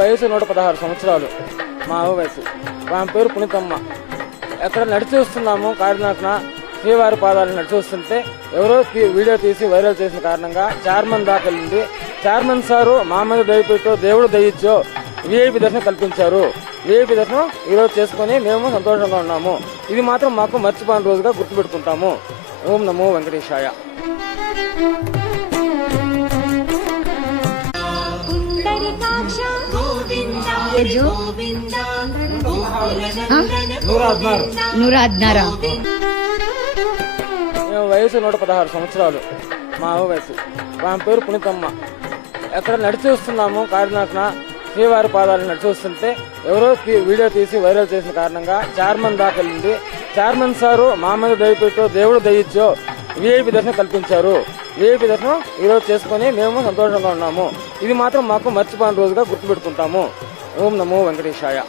వయసు 116 సంవత్సరాలు. మా వయసు. ఆమె పేరు పుణితమ్మ. ఎక్కడ నడిచి వస్తున్నాము కాకినాడన శ్రీవారి పాదాలు నడిచి వస్తుంటే ఎవరో వీడియో తీసి వైరల్ చేసిన కారణంగా చైర్మన్ దాకా వెళ్ళింది. చైర్మన్ సారు మా మీద దయపెట్టో దేవుడు దయచ్చో విఐపి దర్శనం కల్పించారు. విఐపి దర్శనం ఈరోజు చేసుకుని మేము సంతోషంగా ఉన్నాము. ఇది మాత్రం మాకు మర్చిపోయిన రోజుగా గుర్తుపెట్టుకుంటాము. ఓం నమో వెంకటేశాయ. వయసు 116 సంవత్సరాలు. మా వయసు. ఆమె పేరు పుణితమ్మ. ఎక్కడ నడిచి వస్తున్నాము కాకినాడన శ్రీవారి పాదాలు నడిచి వస్తుంటే ఎవరో వీడియో తీసి వైరల్ చేసిన కారణంగా చైర్మన్ దాకా వెళ్ళింది. చైర్మన్ సారు మా మీద దయపెట్టో దేవుడు దయచ్చో విఐపి దర్శనం కల్పించారు. విఐపి దర్శనం ఈరోజు చేసుకుని మేము సంతోషంగా ఉన్నాము. ఇది మాత్రం మాకు మర్చిపోయిన రోజుగా గుర్తుపెట్టుకుంటాము. ఓం నమో వెంకటేశాయ.